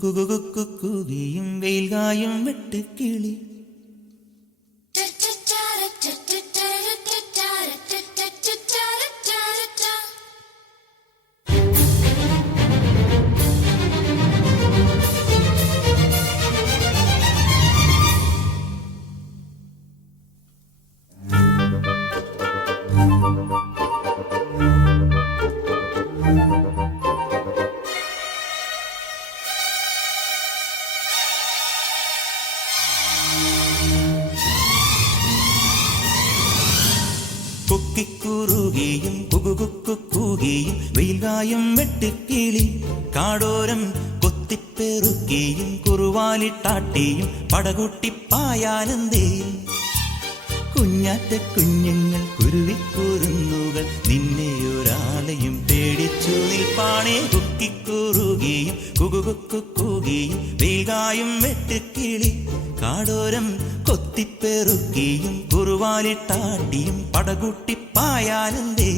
കുകുകുക്കുകുകിയും വെയിൽകായും വെട്ടുകിളി കുക്കിക്കുറുകിയും കുകുകുക്കുകിയും വെയിൽകായും വെട്ടുകിളി കാടോരം കൊത്തിപ്പെറുക്കിയും കുറുവാലിട്ടാട്ടിയും പടകുട്ടിപ്പായാനന്ദേ കുഞ്ഞാറ്റ കുഞ്ഞുങ്ങൾ കുരുവിക്കുറുന്നുകൾ നിന്നെയൊരാളെയും പേടിച്ചു നിൽപ്പാണേ കുക്കിക്കുറുകിയും കുകുകുക്കുകിയും വെയിൽകായും വെട്ടുകിളി കാടോരം കൊത്തിപ്പെറുക്കിയും കുറുവാലിട്ടാട്ടിയും പടകുട്ടിപ്പായാനന്ദേ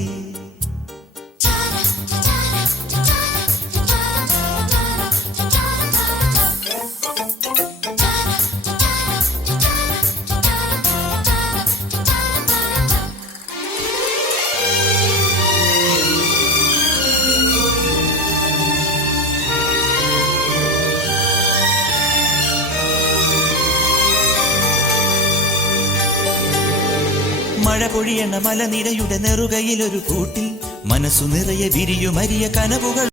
മഴ പൊഴിയണ മലനിരയുടെ നെറുകയിലൊരു കൂട്ടിൽ മനസ്സു നിറയെ വിരിയുമരിയ കനവുകൾ